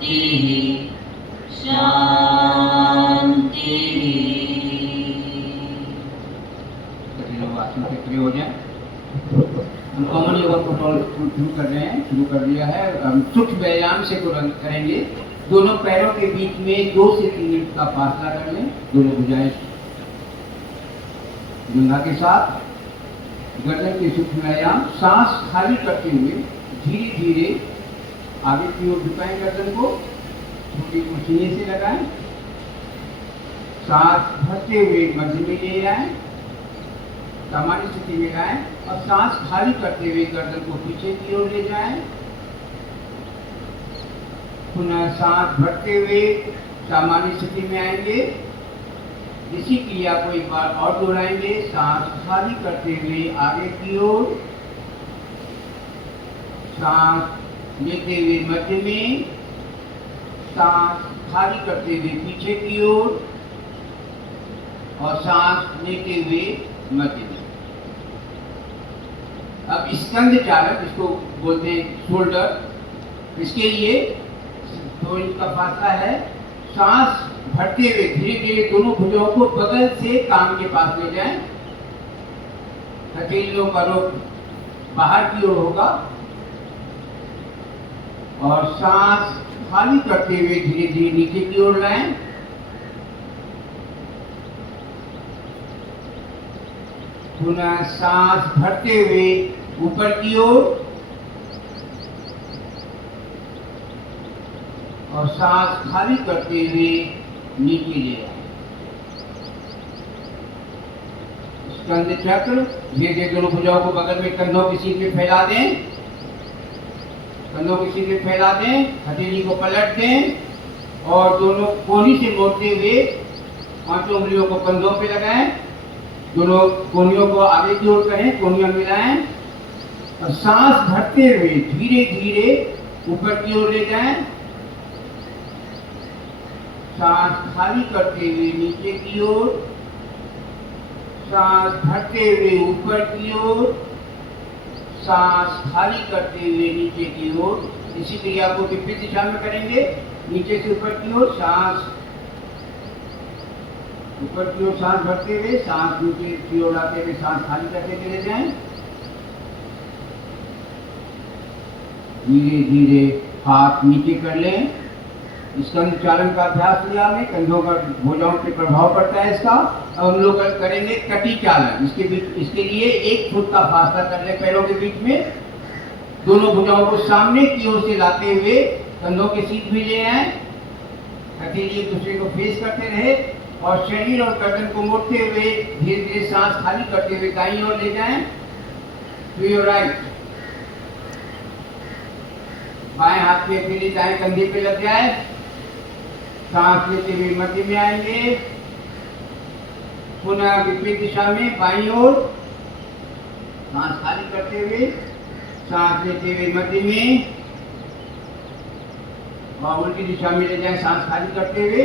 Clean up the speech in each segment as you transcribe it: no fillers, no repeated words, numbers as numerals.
शांति। आसन से खड़े हो जाएं। हम कॉमन योगा प्रोटोकॉल शुरू कर रहे हैं, शुरू कर दिया है। हम सूक्ष्म व्यायाम से करेंगे। दोनों पैरों के बीच में 2 से 3 इंच का फासला कर लें। दोनों भुजाएं जंघा के साथ। गर्दन के सूक्ष्म व्यायाम। सांस खाली करते हुए धीरे धीरे आगे की ओर झुकाएं गर्दन को, छोटी को सीने से लगाएं। सांस भरते हुए मध्य में ले आए, सामान्य स्थिति में लाएं और सांस खाली करते हुए गर्दन को पीछे की ओर ले जाएं। पुनः सांस भरते हुए सामान्य स्थिति में आएंगे। इसी क्रिया को एक बार और दोहराएंगे। सांस खाली करते हुए आगे की ओर, सांस लेते हुए मध्य में, सांस खाली करते हुए पीछे की ओर और सांस लेते हुए मध्य में। अब स्कंद चालक, इसको बोलते हैं शोल्डर, इसके लिए 2 इंच का फासला है। सांस भरते हुए धीरे धीरे दोनों भुजाओं को बगल से कान के पास ले जाएं। हथेलियों का रुख बाहर की ओर होगा और सांस खाली करते हुए धीरे धीरे नीचे की ओर लाएं। पुनः सांस भरते हुए ऊपर की ओर और सांस खाली करते हुए नीचे ले आए। स्कंद चक्र। धीरे धीरे दोनों भुजाओं को बगल में कंधों की सीध में फैला दें। कंधों की सीध में फैला दें, हथेली को पलट दें और दोनों कोहनी से मोड़ते हुए 5 उंगलियों को कंधों पे लगाएं। दोनों कोहनियों को आगे की ओर करें, कोहनियां मिलाएं और सांस भरते हुए धीरे धीरे ऊपर की ओर ले जाएं। सांस खाली करते हुए नीचे की ओर, सांस भरते हुए ऊपर की ओर, सांस खाली करते हुए नीचे की ओर। इसी क्रिया को विपरीत दिशा में करेंगे। नीचे से ऊपर की ओर, सांस ऊपर की ओर सांस भरते हुए, सांस नीचे की ओर आते हुए सांस खाली करते चले जाएं। धीरे धीरे हाथ नीचे कर लें। स्कंद चालन का अभ्यास लिया हमने, कंधों का भुजाओं पे प्रभाव पड़ता है इसका। अब हम लोग करेंगे कटी चालन। इसके लिए 1 फुट का फासला कर लें पैरों के बीच में। दोनों भुजाओं को सामने की ओर से लाते हुए कंधों के सीध में ले आए। हथेली एक दूसरे को फेस करते रहे और शरीर और गर्दन को मोड़ते हुए धीरे धीरे सांस खाली करते हुए दाईं ओर ले जाएं। To your right. बाएं हाथ की हथेली दाएं कंधे पे लग जाए। सांस लेते हुए मध्य में आएंगे। पुनः विपरीत दिशा में बाईं ओर, सांस खाली करते हुए, सांस लेते हुए मध्य में और उल्टी दिशा में ले जाए, सांस खाली करते हुए,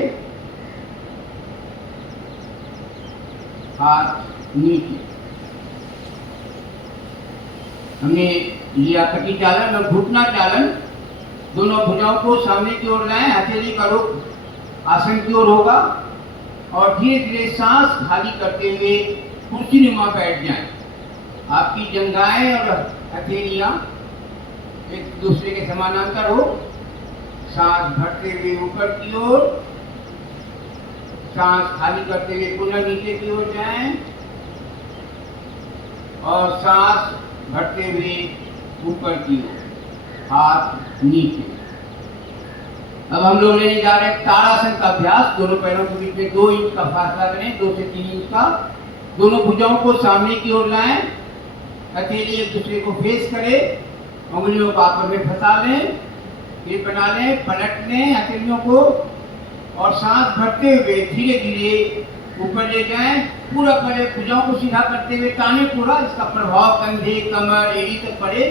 हाथ नीचे। हमने लिया कटी चालन और घुटना चालन। दोनों भुजाओं को सामने की ओर लाएं, हथेली का रुख आसन की ओर होगा और धीरे धीरे सांस खाली करते हुए कुर्सी नुमा बैठ जाएं। आपकी जंघाएं और हथेलियां एक दूसरे के समानांतर हो। सांस भरते हुए ऊपर की ओर, सांस खाली करते हुए पुनः नीचे की ओर जाएं और सांस भरते हुए ऊपर की ओर, हाथ नीचे। अब हम लोग लेने जा रहे हैं ताड़ासन का अभ्यास। दोनों पैरों के बीच में 2 इंच का फासला करें, 2 से 3 इंच का। दोनों भुजाओं को सामने की ओर लाएं। हथेली एक दूसरे को फेस करें, उंगलियों को आपस में फंसा लें, फिर बना लें, पलट लें हथेलियों को और सांस भरते हुए धीरे धीरे ऊपर ले जाएं। पूरा पहले भुजाओं को सीधा करते हुए ताने पूरा, इसका प्रभाव कंधे, कमर, एड़ी तक पड़े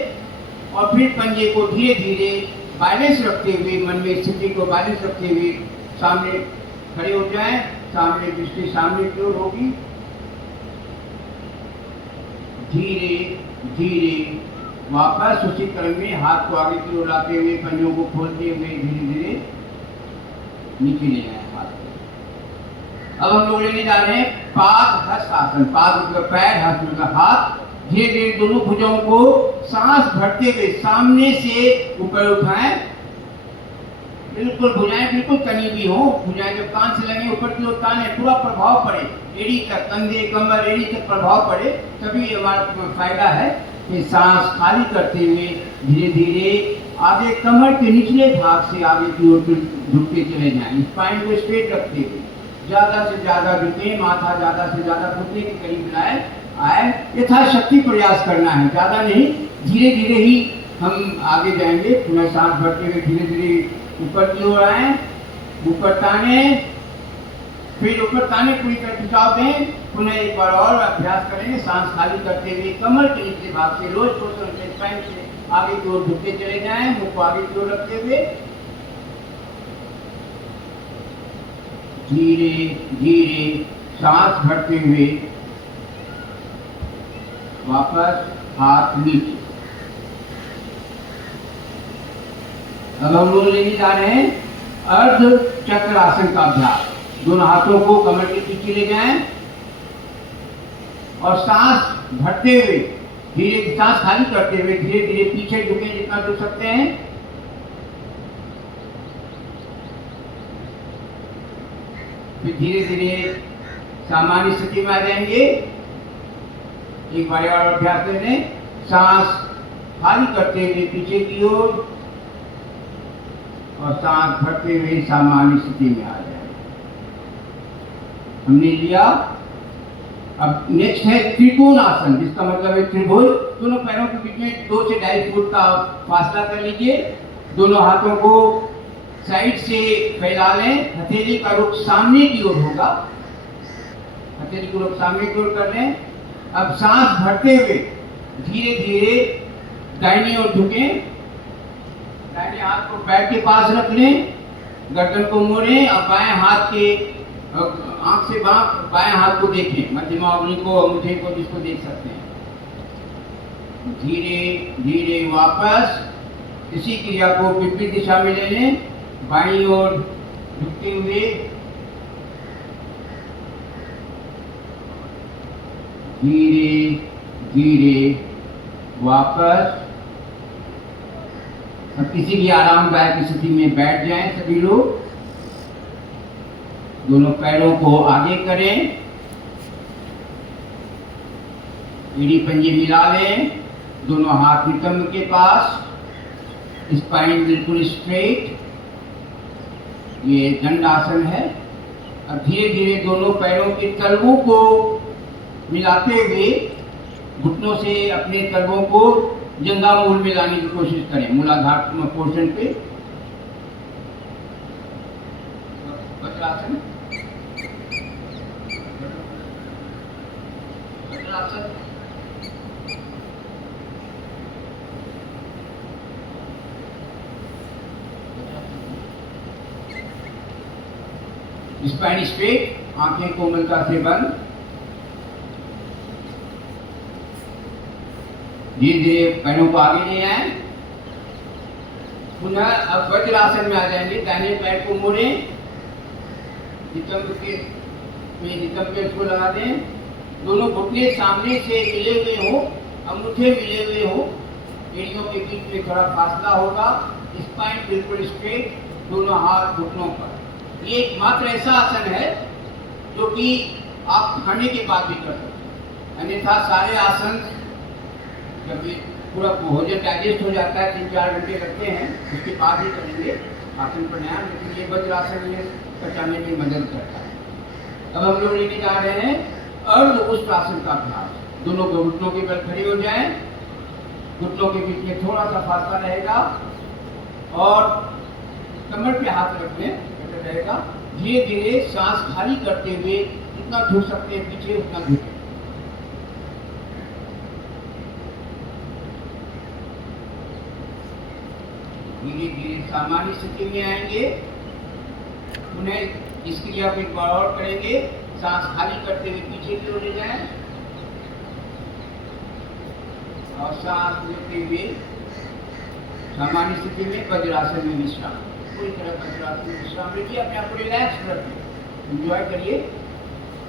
और फिर पंजे को धीरे धीरे बैलेंस रखते हुए, मन में स्थिति को बैलेंस रखते हुए सामने खड़े हो जाएं। सामने दृष्टि सामने की ओर होगी। धीरे धीरे वापस उसी क्रम में हाथ को आगे की ओर लाते हुए, पंजों को खोलते हुए धीरे धीरे नीचे ले आए हाथ को। अब हम लोग लेने जा रहे हैं पाद हस्त आसन। पाद मतलब पैर, हस्त मतलब हाथ। धीरे धीरे दोनों भुजाओं को सांस भरते हुए सामने से ऊपर उठाएं। बिल्कुल भुजाएं बिल्कुल तनी हुई हो, भुजाएं जब कान से लगे ऊपर की ओर ताने, पूरा प्रभाव पड़े एड़ी तक, कंधे कमर एड़ी तक प्रभाव पड़े, तभी हमारा फायदा है कि सांस खाली करते हुए धीरे धीरे आगे कमर के निचले भाग से आगे की ओर झुकते चले जाएं। स्पाइन को स्ट्रेट रखते हुए ज्यादा से ज्यादा झुके, माथा ज्यादा से ज्यादा घुटने के करीब लाए आए। यथाशक्ति प्रयास करना है, ज्यादा नहीं, धीरे धीरे ही हम आगे जाएंगे। पुनः सांस भरते हुए धीरे धीरे ऊपर की ओर आए, ऊपर ताने, फिर ऊपर ताने पूरी तरह खिंचाव दें। पुनः एक बार और अभ्यास करेंगे सांस खाली करते हुए कमर के नीचे भाग से रोज स्पाइन से आगे की ओर झुकते चले जाएं, मुंह को आगे की ओर रखते हुए धीरे धीरे सांस भरते हुए वापस हाथ नीचे। अब हम लोग लेने जा रहे हैं अर्ध चक्र आसन का अभ्यास। दोनों हाथों को कमर के पीछे ले जाएं और सांस भरते हुए धीरे, सांस खाली करते हुए धीरे धीरे पीछे झुके जितना झुक सकते हैं। फिर धीरे धीरे सामान्य स्थिति में आ जाएंगे। एक बार और अभ्यास कर लें। सांस खाली करते हुए पीछे की ओर और सांस भरते हुए सामान्य स्थिति में आ जाए। हमने लिया। अब नेक्स्ट है त्रिकोण आसन, जिसका मतलब है त्रिभुज। दोनों पैरों के बीच में 2 से 2.5 फुट का फासला कर लीजिए। दोनों हाथों को साइड से फैला लें। हथेली का रुख सामने की ओर होगा, हथेली का रुख सामने की ओर कर लें। अब सांस भरते हुए धीरे धीरे दाहिनी ओर झुकें। दाहिने हाथ को पैर के पास रख लें, गर्दन को मोड़ें और बाएं हाथ के आंख से बाएं हाथ को देखें, मध्यमा उंगली को, अंगूठे को, जिसको देख सकते हैं। धीरे धीरे वापस इसी क्रिया को विपरीत दिशा में ले लें, बाईं ओर झुकते हुए धीरे धीरे वापस। अब किसी भी आरामदायक स्थिति में बैठ जाएं सभी लोग। दोनों पैरों को आगे करें, एड़ी पंजे मिला लें, दोनों हाथ नितंब के पास, स्पाइन बिल्कुल स्ट्रेट। ये दंडासन है। अब धीरे धीरे दोनों पैरों के तलवों को मिलाते हुए घुटनों से अपने तलवों को जंघा मूल में लाने की कोशिश करें, मूलाधार पोर्शन पे। वज्रासन, वज्रासन। स्पाइन स्ट्रेट, आंखें कोमलता से बंद। धीरे धीरे पैरों को आगे ले आए। पुनः अब वज्रासन में आ जाएंगे। दाहिने पैर को मोड़ें, नितंब पे इसको लगा दें। दोनों घुटने सामने से मिले हुए हो, अंगूठे मिले हुए हो, एड़ियों के बीच में थोड़ा फासला होगा। स्पाइन बिल्कुल स्ट्रेट, दोनों हाथ घुटनों पर। ये एकमात्र ऐसा आसन है जो कि आप खाने के बाद भी कर सकते हैं। अन्यथा सारे आसन जब ये पूरा भोजन डाइजेस्ट हो जाता है, 3-4 घंटे लगते हैं, उसके बाद ही करेंगे आसन प्राणायाम। लेकिन ये वज्रासन ये पचाने में मदद करता है। अब हम लोग लेके जा रहे हैं अर्ध उष्ट्रासन का अभ्यास। दोनों घुटनों के बल खड़े हो जाएं, घुटनों के बीच में थोड़ा सा फासला रहेगा और कमर पे हाथ रख लें, ऐसा रहेगा। धीरे धीरे सांस खाली करते हुए जितना झुक सकते हैं पीछे उतना झुकें। धीरे धीरे सामान्य स्थिति में आएंगे। उन्हें इस क्रिया को एक बार और करेंगे। सांस खाली करते हुए पीछे की ओर ले जाएं और सांस लेते हुए सामान्य स्थिति में वज्रासन में विश्राम। पूरी तरह वज्रासन में विश्राम लीजिए, अपने आप को रिलैक्स रखिए, एंजॉय करिए।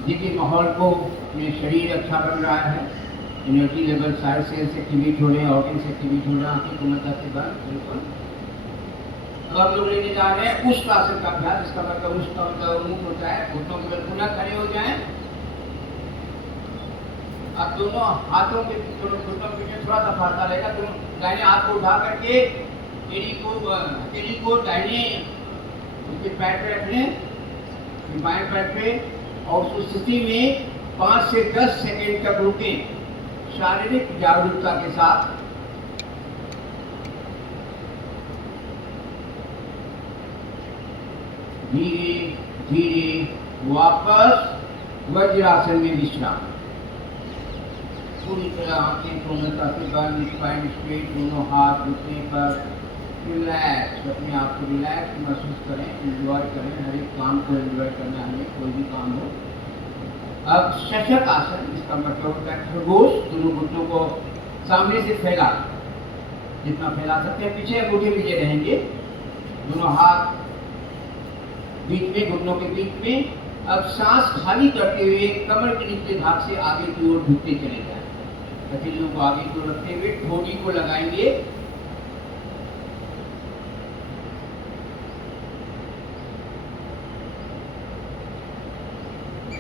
देखिए माहौल को, अपने शरीर अच्छा बन रहा है, एनर्जी लेवल सारे सेल्स एक्टिवेट हो रहे हैं, ऑर्गन्स एक्टिवेट हो रहे हैं, आंखें कोमलता से बंद, बिल्कुल। अब हम लोग लेने जा रहे हैं उष्ट आसन का अभ्यास। इसका मतलब उष्ट का मतलब मुख होता है, घुटनों के बल पुनः खड़े हो जाएं। अब दोनों हाथों के दोनों घुटनों के बीच थोड़ा सा फासला रहेगा, दोनों दाहिने हाथ को उठा करके हथेली को दाहिने पैर पे रख लें, बाएं पैर पे, और उस स्थिति में 5 से 10 सेकेंड तक रुकें शारीरिक जागरूकता के साथ। धीरे धीरे वापस वज्रासन में विश्राम, पूरी तरह आंखें कोमलता से बंद, स्पाइन स्ट्रेट, दोनों हाथ घुटने पर, रिलैक्स, अपने आप को रिलैक्स महसूस करें, एंजॉय करें। हर एक काम को एंजॉय करना है, हमें कोई भी काम हो। अब शशक आसन, इसका मतलब होता है खरगोश, दोनों घुटनों को सामने से फैला, जितना फैला सकते हैं, पीछे अंगूठे पीछे रहेंगे, दोनों हाथ बीच में, घुटनों के बीच में। अब सांस खाली करते हुए कमर के निचले भाग से आगे की ओर झुकते चले जाएं, हथेलियों को आगे की ओर रखते हुए ठोड़ी को लगाएंगे।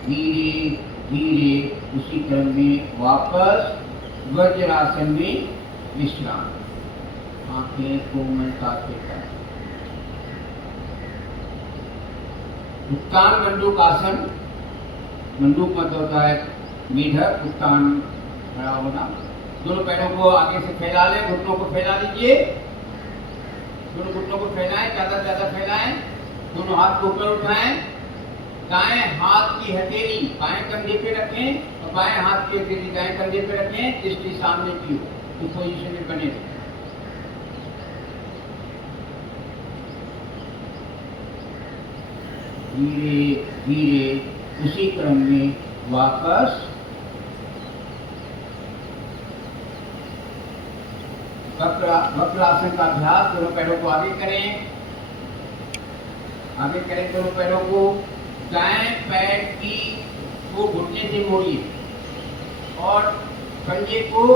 धीरे धीरे उसी क्रम में वापस वज्रासन में विश्राम, आंखें कोमलता से बंद। उत्तान मंडूक आसन, मंडूक मतलब होता है मेढक, उत्तान खड़ा होना। दोनों पैरों को आगे से फैला लें, घुटनों को फैला लीजिए, दोनों घुटनों को फैलाएं, ज्यादा से ज्यादा फैलाएं, दोनों हाथ को ऊपर उठाएं, दाएं हाथ की हथेली बाएं कंधे पे रखें और बाएं हाथ की हथेली दाएं कंधे पे रखें, दृष्टि सामने की हो, इस पोजीशन में बने रहें। धीरे धीरे उसी क्रम में वापस वक्रासन का अभ्यास। दोनों पैरों को आगे करें, आगे करें दोनों पैरों को, दाएं पैर की को घुटने से मोड़िए और पंजे को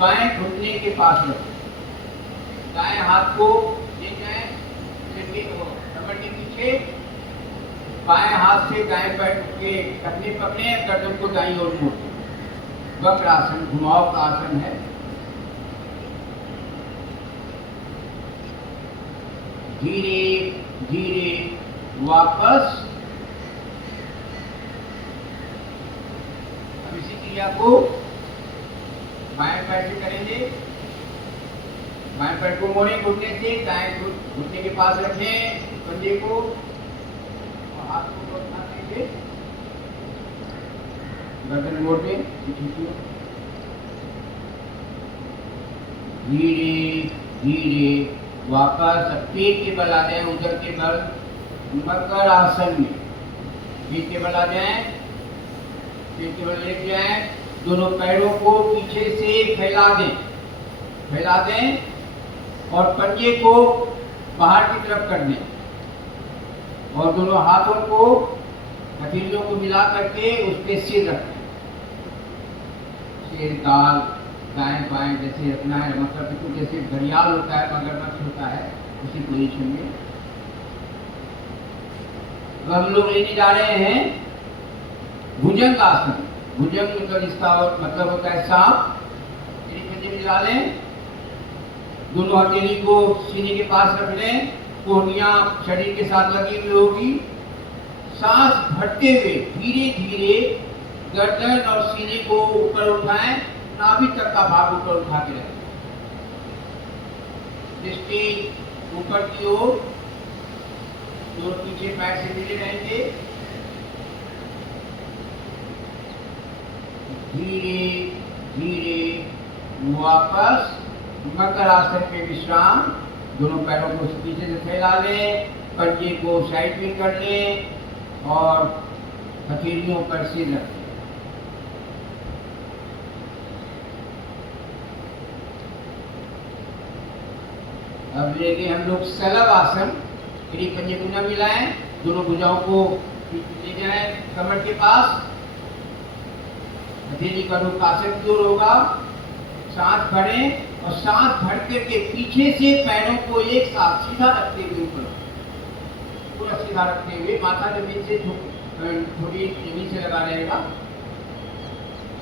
बाएं घुटने के पास रखें, दाएं हाथ को ले जाएं कमर के पीछे, बाएं हाथ से दाएं पैर के टखने पकड़े, गर्दन को दाईं ओर मोड़। वक्रासन घुमाव का आसन है। धीरे धीरे वापस अब इसी क्रिया को बाएं पैर से करेंगे, बाएं पैर को मोड़ें घुटने से, दाएं घुटने के पास रखें पंजे को, हाथ को उठा देंगे, गर्दन मोड़ दें, धीरे धीरे वापस पेट के बल आ जाए, उदर के बल, मकर आसन में पेट के बल आ जाए, पेट के बल लेट जाए, दोनों पैरों को पीछे से फैला दें और पंजे को बाहर की तरफ कर दें और दोनों हाथों को हथेलियों को मिला करके उस पे सिर रखें, सिर ताल दाएं बाएं जैसे रखना है, मतलब बिल्कुल जैसे घड़ियाल होता है, मगरमच्छ होता है, उसी पोजीशन में। अब हम लोग लेने जा रहे हैं भुजंग आसन। भुजंग मतलब इसका मतलब होता है सांप। पंजे मिला लें, दोनों हथेली को सीने के पास रख लें, कोहनियां शरीर के साथ लगी हुई होगी, सांस भरते हुए धीरे धीरे गर्दन और सीने को ऊपर उठाएं, नाभि तक का भाग ऊपर उठा के रखें, दृष्टि ऊपर की ओर, दोनों पीछे पैर से मिले रहेंगे। धीरे धीरे वापस मकर आसन में विश्राम, दोनों पैरों को पीछे से फैला लें, पंजे को साइड में कर लें और हथेलियों पर सिर रखें। अब लेंगे हम लोग सलभ आसन। एड़ी पंजे को न मिलाएं, दोनों भुजाओं को ले जाएं कमर के पास। हथेली का रूप आसन की ओर होगा। सांस भरें और सांस भर करके पीछे से पैरों को एक साथ सीधा रखते हुए ऊपर पूरा सीधा रखते हुए माथा जमीन से थोड़ी जमीन से लगा रहेगा।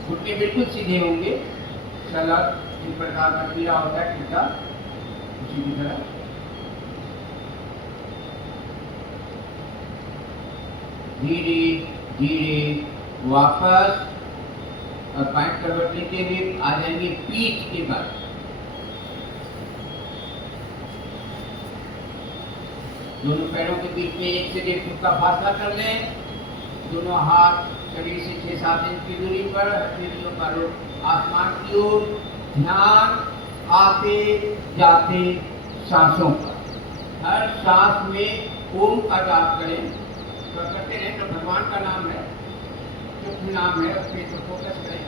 घुटने बिल्कुल सीधे होंगे। सलग इस प्रकार का पीड़ा होता है टीका, उसी की तरह धीरे धीरे वापस और पैंट करवट लेते हुए आ जाएंगे पीठ के बल। दोनों पैरों के बीच में 1 से 1.5 फुट का फासला कर लें। दोनों हाथ शरीर से 6-7 इंच की दूरी पर, हथेलियों का रुख आसमान की ओर। ध्यान आते जाते सांसों का। हर सांस में ओम का जाप करें। तो करते रहें तो भगवान का नाम है, शुभ नाम है, उस पर तो फोकस करें।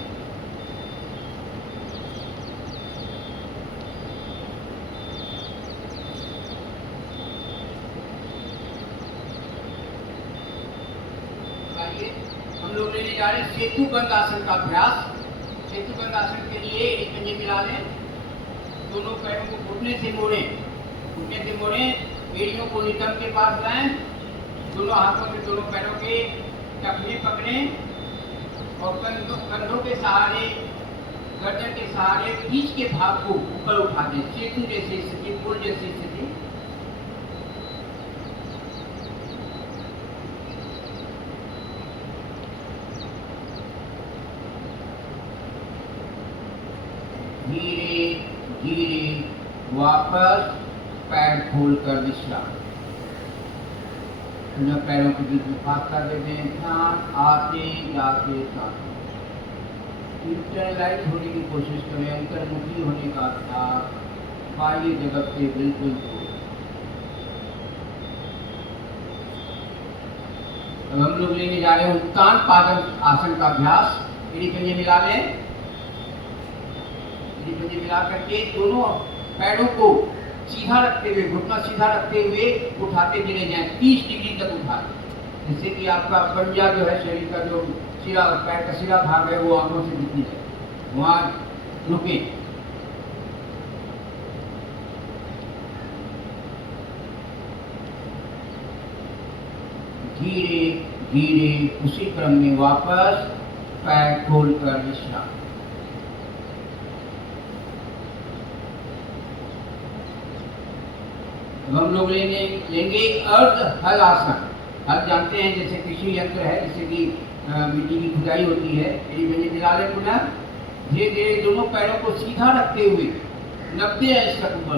हम लोग लेने जा रहे हैं सेतु बंद आसन का अभ्यास। सेतु बंद आसन के लिए एक पंजे मिला लें। दोनों पैरों को घुटने से मोड़ें, घुटने से मोड़ें। एड़ियों को नितंब के पास लाएं। दोनों हाथों में दोनों पैरों के टखने पकड़ें और कंधों के सहारे, गर्दन के सहारे बीच के भाग को ऊपर उठा दें। सेतु जैसी स्थिति, पुल जैसी स्थिति। धीरे धीरे वापस पैर खोलकर विश्राम। पैरों के बीच में फासला दे दें। ध्यान आते जाते सांसों। इंटरलाइज होने की कोशिश करें, अंतर्मुखी होने का अभ्यास, बाह्य जगत से बिल्कुल दूर। अब हम लोग लेने जा रहे हैं उत्तान पादम आसन का अभ्यास। एड़ी पंजे मिला लें। एड़ी पंजे मिला करके दोनों पैरों को सीधा रखते हुए, घुटना सीधा रखते हुए उठाते चले जाएं। 30 डिग्री तक उठा दें, जिससे कि आपका पंजा जो है, शरीर का जो सिरा, पैर का सिरा भाग है, वो आंखों से दिखने लगे। वहां रुके। धीरे धीरे उसी क्रम में वापस पैर खोलकर विश्राम। हम लोग लेंगे अर्ध हल आसन। हल जानते हैं, जैसे कृषि यंत्र है, जैसे कि मिट्टी की खुदाई होती है। एड़ी पंजे मिला लें। पुनः धीरे धीरे दोनों पैरों को सीधा रखते हुए 90 अंश तक ऊपर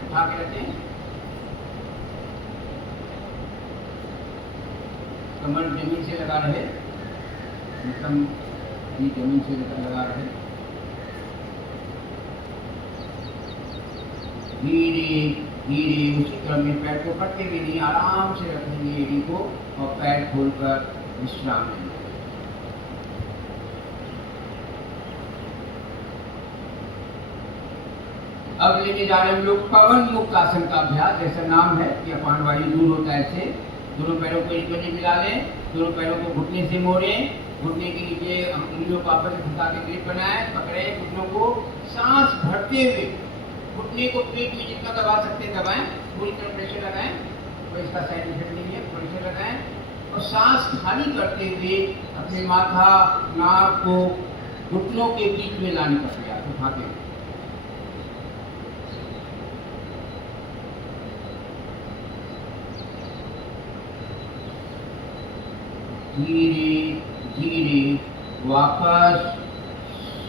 उठा के रखें। कमर जमीन से लगा रहे, जमीन से लगा रहे। धीरे धीरे उसी क्रम में पैर को पटके भी नहीं, आराम से रखेंगे एड़ी को और पैर खोलकर विश्राम लेंगे। अब लेके जा रहे हैं हम लोग पवन मुक्त आसन का अभ्यास। जैसा नाम है कि अपान वायु दूर होता है, ऐसे दोनों पैरों को एक पंजे मिला लें। दोनों पैरों को घुटने से मोड़ें। घुटने के नीचे उंगलियों को आपस में घुसा के ग्रिप बनाएं। पकड़े घुटनों को, सांस भरते हुए घुटने को पेट में जितना दबा सकते हैं दबाएं। पूरी तरह प्रेशर लगाएं, तो इसका साइड इफेक्ट नहीं है। प्रेशर लगाएं और सांस खाली करते हुए अपने माथा, नाक को घुटनों के बीच में लाने का प्रयास उठाते हुए। धीरे धीरे वापस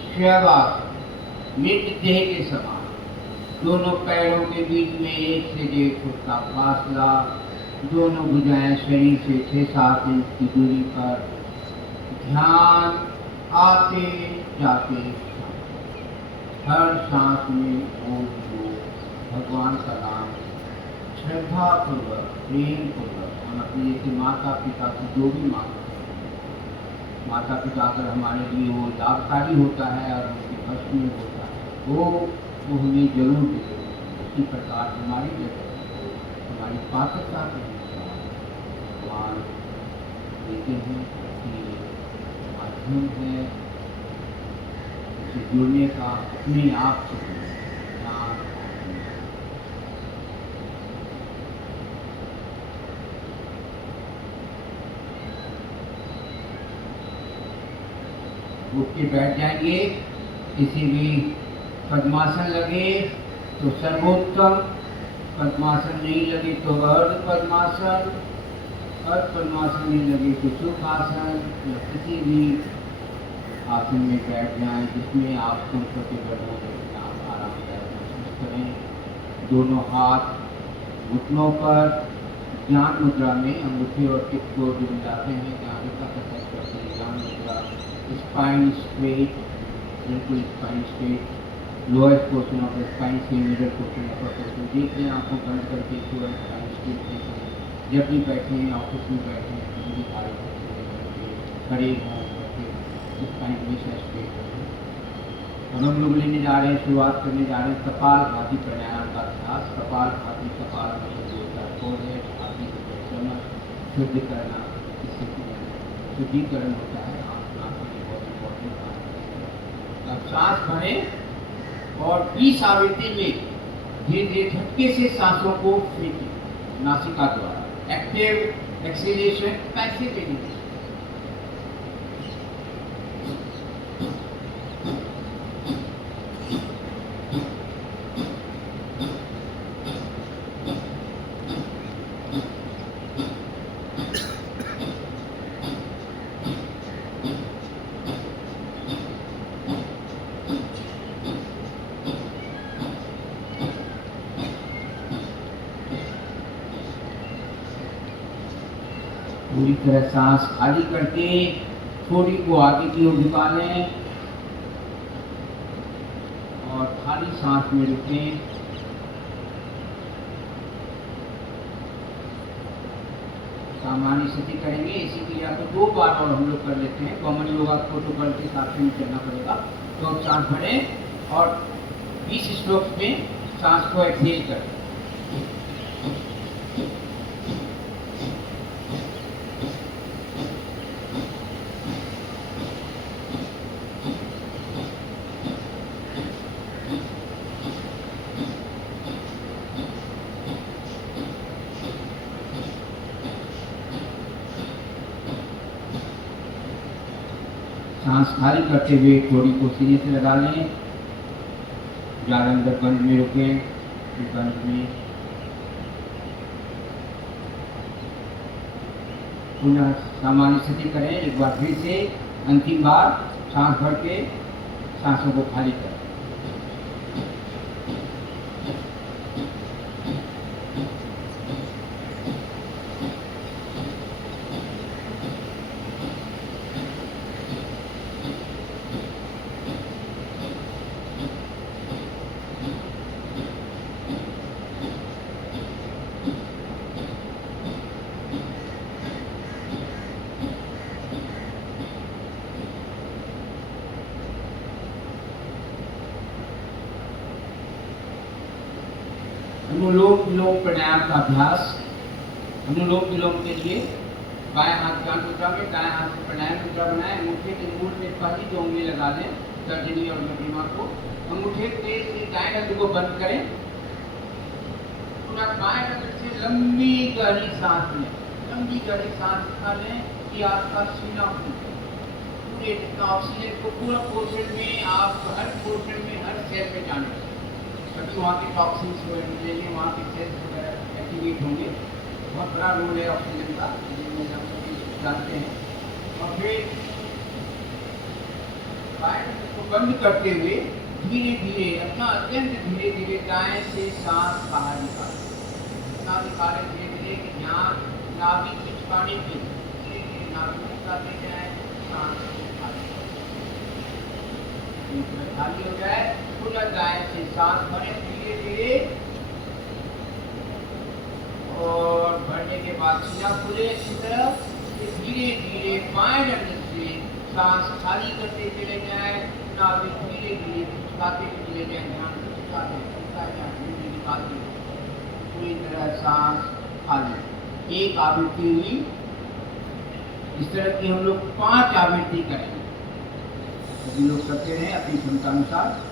शवासन, मृतदेह के समान। दोनों पैरों के बीच में 1 से 1.5 फुट का फासला। दोनों भुजाएं शरीर से 6-7 इंच की दूरी पर। ध्यान आते जाते हर सांस में ओम को भगवान का नाम श्रद्धा पूर्वक, प्रेम पूर्वक। हम अपने जैसे माता पिता की जो भी माता पिता अगर हमारे लिए वो लाभकारी होता है और उनके बस में होता है, वो हमें जरूर देते। उसी प्रकार हमारी जगह हमारी पात्रता के अनुसार भगवान देते हैं कि माध्यम है उसे जुड़ने का अपने आप से ज्ञान। उठ के बैठ जाएंगे, किसी भी पद्मासन लगे तो सर्वोत्तम, पद्मासन नहीं लगे तो अर्ध पद्मासन, अर्ध पद्मासन नहीं लगे तो सुखासन, या किसी भी आसन में बैठ जाएं जिसमें आप कंफर्टेबल हो, जिसमें आप आरामदायक महसूस करें। दोनों हाथ घुटनों पर ज्ञान मुद्रा में अंगूठे और टिप को जो मिलाते हैं, ज्ञान का प्रत्यक्ष करते हैं, ज्ञान मुद्रा। स्पाइन स्ट्रेट, बिल्कुल spine straight, lowest portion of spine से मिडल पोर्शन अपर पोर्शन देख लें, आंखों बंद करके पूरा स्पाइन स्ट्रेट देख लें। जब भी बैठे हैं, ऑफिस में बैठे हैं, कहीं भी कार्य करते हैं, खड़े हों, बैठे स्पाइन हमेशा स्ट्रेट रखें। अब हम लोग लेने जा रहे हैं, शुरुआत करने जा रहे हैं कपाल भाती प्राणायाम का अभ्यास। कपाल भाती, कपाल में है भाती शुद्ध करना, इससे शुद्धिकरण होता है। अब सांस भरें और 20 आवृत्ति में धीरे धीरे झटके से सांसों को फेंकें नासिका द्वारा। Active acceleration, passive inhalation. पूरी तरह सांस खाली करके थोड़ी को आगे की ओर झुका लें और खाली सांस में रुकें। सामान्य स्थिति करेंगे। इसी की या तो 2 बार और हम लोग कर लेते हैं। कॉमन योगा प्रोटोकॉल के साथ में करना पड़ेगा। तो अब सांस भरें और 20 स्ट्रोक्स में सांस को एक्सहेल करें। सांस खाली करते हुए थोड़ी को सीने से लगा लें। ज़्यादा अंदर बंद में रुकें, बंद में पुनः सामान्य स्थिति करें। एक बार फिर से अंतिम बार सांस भर के सांसों को खाली करें। अनुलोम विलोम प्राणायाम का अभ्यास। अनुलोम विलोम के लिए बाएं हाथ ज्ञान मुद्रा में, दाएं हाथ से प्राणायाम मुद्रा बनाएं। अंगूठे के मूल में पहली 2 उंगली लगा लें, तर्जनी और मध्यमा को। अंगूठे तेज से दाएं रंग को बंद करें। पुनः बाएं रंग से लंबी गहरी सांस लें। लंबी गहरी सांस खा लें कि आपका सीना पूरे जितना ऑक्सीजन को पूरा पोर्शन में, आप हर पोर्शन में, हर सेल में जाने तभी वहाँ के टॉक्सिन्स लेंगे, वहाँ के सेल्स वगैरह एक्टिवेट होंगे। बहुत बड़ा रोल है ऑक्सीजन का, जिसमें हम सभी जानते हैं। और फिर बाएं को बंद करते हुए धीरे धीरे, अपना अत्यंत धीरे धीरे दाएं से सांस बाहर निकालें। इतना निकालें धीरे धीरे कि ध्यान नाभि की पानी की धीरे धीरे नाभि निकालते जाए, सांस खाली हो जाए। पुनः दाएं से सांस भरें धीरे धीरे और भरने के बाद सीना खुले अच्छी तरह। धीरे धीरे बाएं रंग से सांस खाली करते चले जाए, नाभि धीरे धीरे खिंचाते चले जाए। ध्यान खिंचाते खाते पूरी तरह सांस खाली। एक आवृत्ति हुई। इस तरह की हम लोग 5 आवृत्ति करेंगे। सभी लोग करते रहे अपनी क्षमता अनुसार।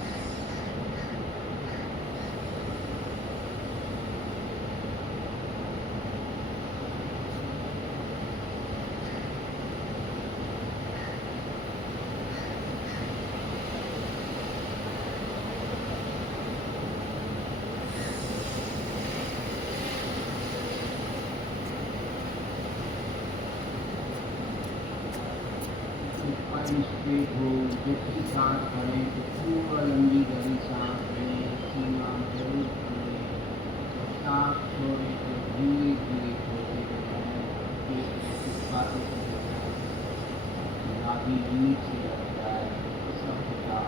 स्ट्रेट हो, जैसी सांस भरें तो पूरा लंबी गहरी सांस लें, सीना जरूर खोलें और सांस छोड़ें तो धीरे धीरे छोड़ते रहें। एक बातों को नाभि नीचे से लग जाए, सब का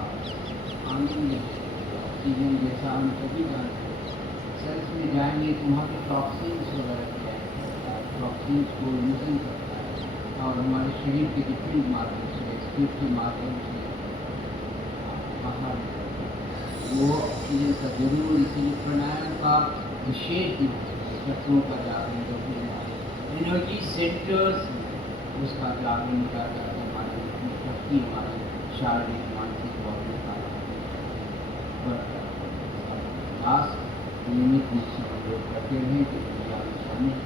आनंद ऑक्सीजन जैसा हम सभी जानते हैं। सेल्स में जाएंगे तो वहाँ के टॉक्सिन्स वगैरह जाएंगे, टॉक्सिन्स को लूजन करता है और हमारे शरीर के डिफरेंट माध्यम से के माध्यम से बाहर वो ऑक्सीजन का जरूर, इसीलिए प्राणायाम का विशेष तत्वों का जागरण, एनर्जी सेंटर्स उसका जागरण करता है। हमारी शक्ति, हमारी शारीरिक मानसिक बॉडी का खास नियमित रूप से हम लोग करते हैं कि दुनिया में शामिल।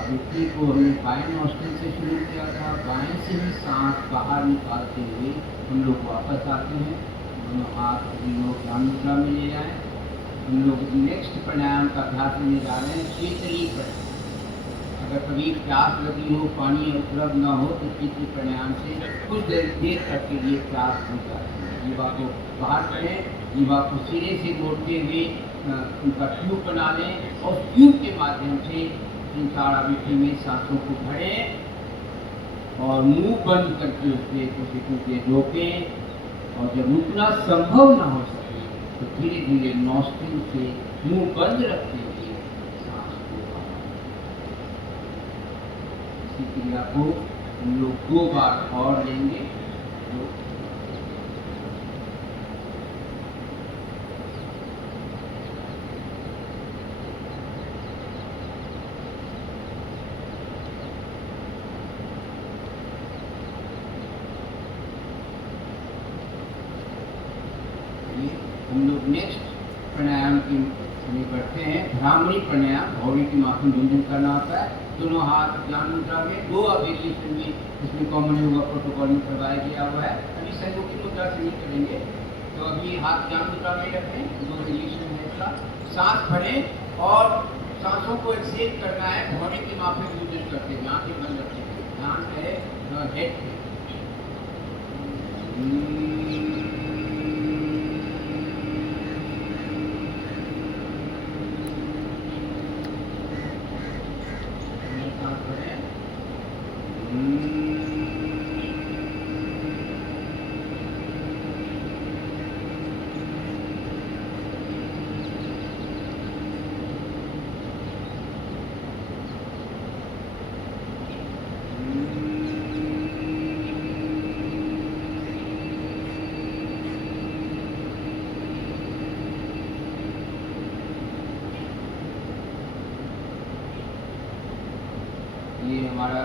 आवृत्ति को हमने बाएं नॉस्ट्रिल से शुरू किया था। बाएं से ही सांस बाहर निकालते हुए हम लोग वापस आते हैं। दोनों हाथ सभी लोग ध्यान मुद्रा में ले जाएं। हम लोग नेक्स्ट प्राणायाम का अभ्यास में जा रहे हैं, शीतली प्राणायाम। अगर कभी प्यास लगी हो, पानी उपलब्ध न हो तो शीतली प्राणायाम से कुछ देर तक के लिए प्यास हो जाती है। जीवा को बाहर करें, जीवा को सिरे से मोड़ते हुए उनका ट्यूब बना लें और ट्यूब के माध्यम से इन 4 आवृत्ति में सांसों को भरें और मुंह बंद करके उसके कुछ रोकें। और जब रुकना संभव ना हो सके तो धीरे धीरे नॉस्ट्रिल से मुंह बंद रखते हुए सांस को बाहर। इसी क्रिया को हम लोग 2 बार और लेंगे। हम लोग नेक्स्ट प्राणायाम की बढ़ते हैं। भ्रामरी प्राणायाम, भौरी की माथुन गुंजन करना होता है। दोनों हाथ ध्यान मुद्रा में, 2 वेरिएशन में इसमें कॉमन योगा प्रोटोकॉल में करवाया गया हुआ है। अभी सहयोगी मुद्रा से नहीं करेंगे, तो अभी हाथ ध्यान मुद्रा में रखें। 2 वेरिएशन है इसका। सांस भरें और सांसों को एक्सेल करना है। भौरी की माथुन गुंजन करते हुए आंखें बंद रखें, ध्यान है हेड पे। ये हमारा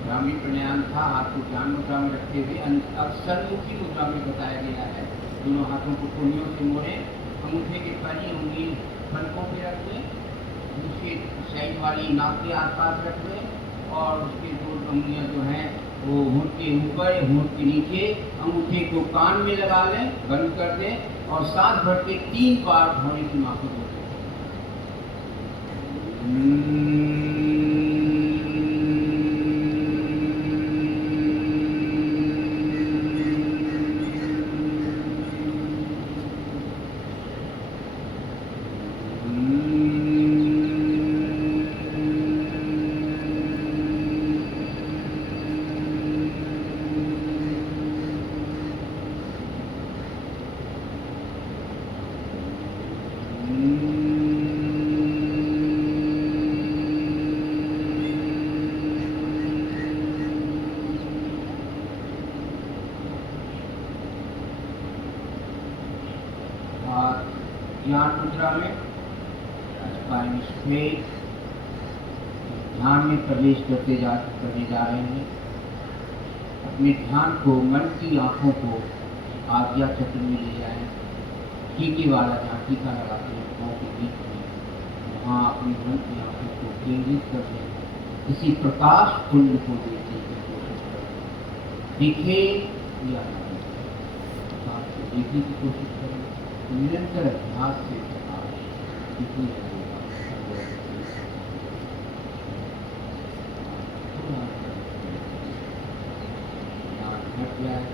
भ्रामरी प्राणायाम था। हाथ को ध्यान मुद्रा में रखते हुए अब सन्मुखी मुद्रा में बताया गया है। दोनों हाथों को कोहनियों से मोड़ें, अंगूठे के परी उंगली पलकों पे रख लें, दूसरी साइड वाली नाक के आसपास रख लें और उसके 2 उंगलियां जो हैं वो होंठ के ऊपर, होंठ के नीचे, अंगूठे को कान में लगा लें, बंद कर दें और सांस भर के 3 बार भौरी की माथुन बोलें। ज्ञान मुद्रा में स्पाइन स्ट्रेट ध्यान में प्रवेश करने जा रहे हैं। अपने ध्यान को मन की आंखों को आज्ञा चक्र में ले जाएं। टीके वाला जहाँ टीका लगाते हैं पाँव के बीच में, वहाँ अपनी मन की आंखों को केंद्रित कर दें। किसी प्रकाश कुंड को देखने की कोशिश करें, दिखे या न दिखे, प्रकाश को देखने की कोशिश करें। निरंतर अभ्यास से प्रकाश दिखने लगेगा।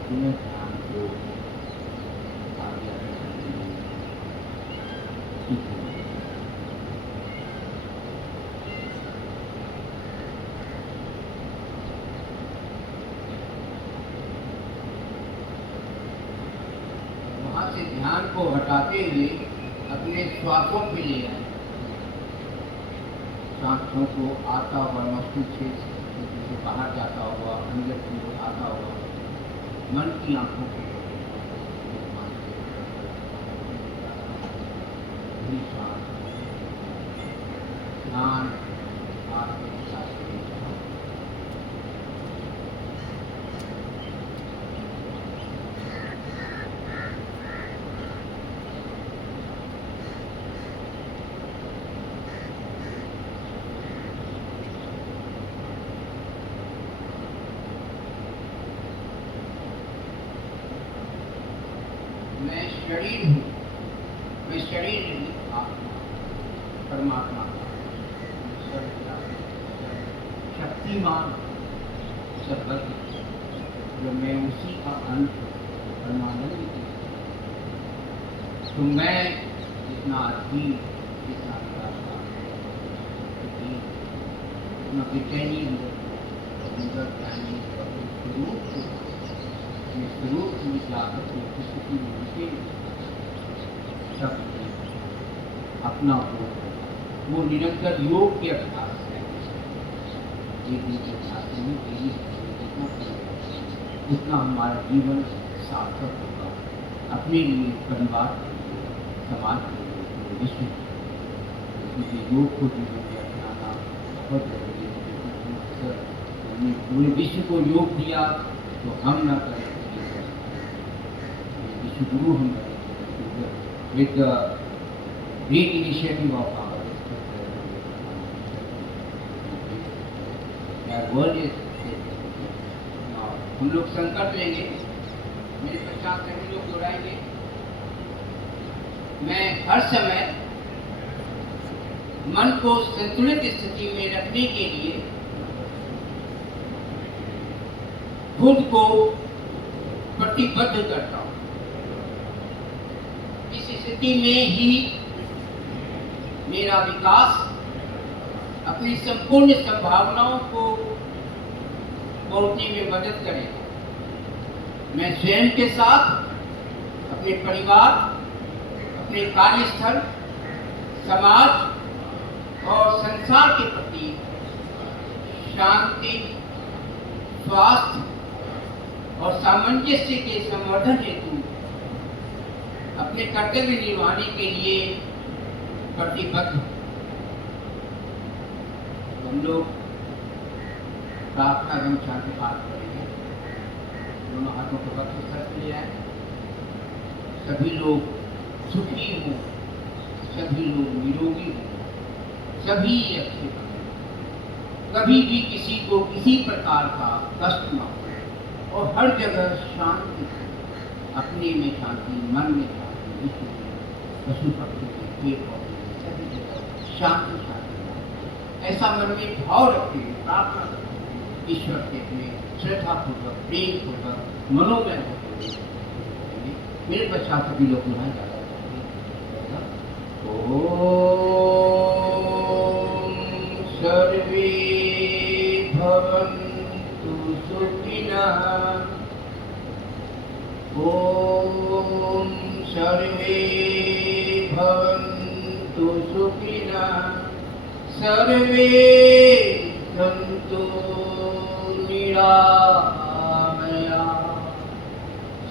पुनः ध्यान को आगे वहां से ध्यान को हटाते हुए अपने श्वासों पे ले आए। सांसों को आता हुआ मस्तिष्क से बाहर जाता हुआ, अंदर की ओर आता हुआ, मन की आंखों को ध्यान आपके साथ मैं शरीर हूँ, मैं शरीर नहीं, आत्मा परमात्मा का शक्तिमान सर्वज्ञ, जो मैं उसी का अंश परमानंद की। तो मैं जितना अधीर, जितना निराशा, जितना बेचैनी अंदर स्वरूप में जाकर किसी मुझे शब्द अपना वो निरंतर योग के अभ्यास है। उतना हमारा जीवन सार्थक होगा, अपने लिए, परिवार के लिए, समाज के लिए, विश्व के लिए। योग को जीवन में अपनाना बहुत जरूरी है। हमने पूरे विश्व को योग दिया तो हम न करें, विश्वगुरु हम with the great initiative of our world is now हम लोग संकल्प लेंगे, मेरे पश्चात सभी लोग दोहराएंगे। मैं हर समय मन को संतुलित स्थिति में रखने के लिए खुद को प्रतिबद्ध करता हूँ। इस स्थिति में ही मेरा विकास अपनी संपूर्ण संभावनाओं को पहुंचने में मदद करेगा। मैं स्वयं के साथ, अपने परिवार, अपने कार्यस्थल, समाज और संसार के प्रति शांति, स्वास्थ्य और सामंजस्य के संवर्धन हेतु अपने कर्तव्य निभाने के लिए प्रतिबद्ध। हम लोग प्रार्थना एवं शांति पाठ करेंगे। दोनों हाथों को वक्त सर ले आए। सभी लोग सुखी हों, सभी लोग निरोगी हों, सभी अच्छे बने, कभी भी किसी को किसी प्रकार का कष्ट न हो और हर जगह शांति, अपने में शांति, मन में शांति, विश्व में, पशु पक्षी में, पेड़ पौधे में, सभी जगह शांति शांति। ऐसा मन में भाव रखते हुए प्रार्थना करते हुए ईश्वर के अपने श्रद्धापूर्वक, प्रेम पूर्वक, मनोमय होते हुए मेरे पश्चात सभी लोग यहाँ जाता ओम सर्वे भवन्तु सुखिनः। ओम सर्वे भवन्तु सुखिनः, सर्वे सन्तु निरामया,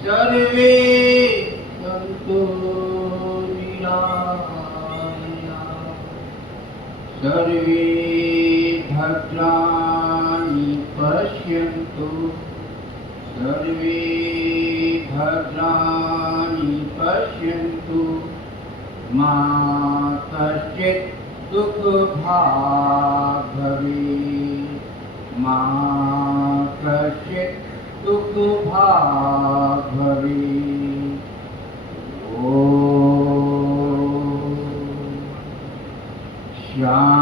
सर्वे सन्तु निरामया। सर्वे भद्राणि पश्यन्तु सर्वे भद्राणि पश्यन्तु मा कश्चित् दुःखभाग् भवेत् मा कश्चित् दुःखभाग् भवेत्। ॐ शान्तिः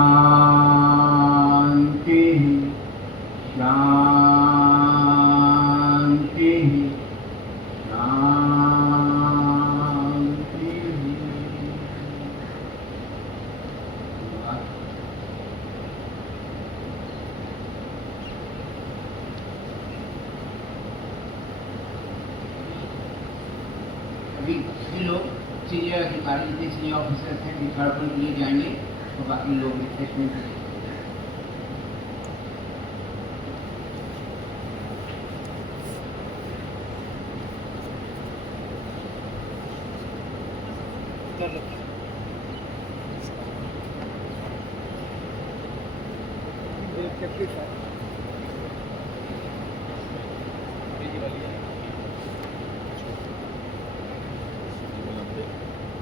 शान्तिः शान्तिः। अभी सभी लोग सीनियर अधिकारी जितने सीनियर ऑफिसर्स हैं वृक्षारोपण के लिए जाएंगे तो बाकी लोग रिफ्रेशमेंट करेंगे।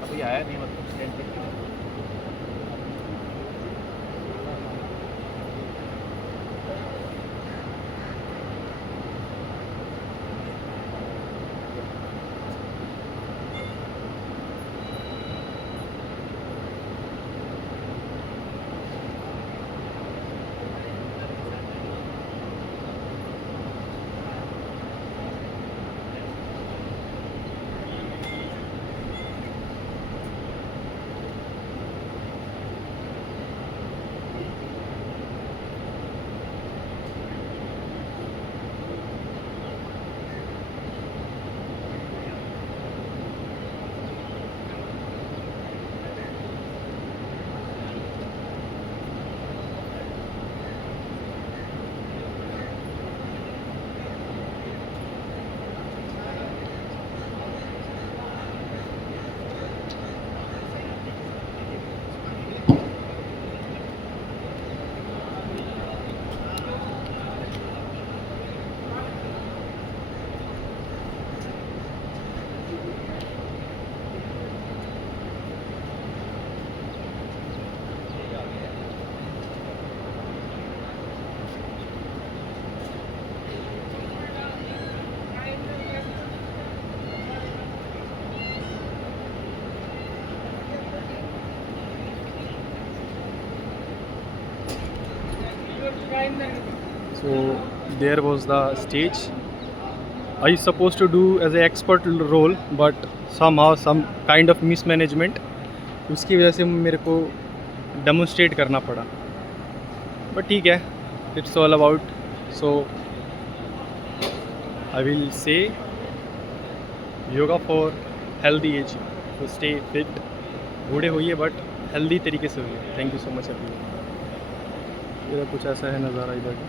अभी आया नहीं मतलब स्टैंड तक। So there was the stage. I supposed to do as an expert role, but somehow some kind of mismanagement. उसकी वजह से मेरे को डेमोन्स्ट्रेट करना पड़ा, बट ठीक है, it's all about. So I will say yoga for healthy age. तो स्टे फिट, बूढ़े होइए बट हेल्दी तरीके से होइए. Thank you so much everyone. मेरा कुछ ऐसा है नज़ारा इधर का.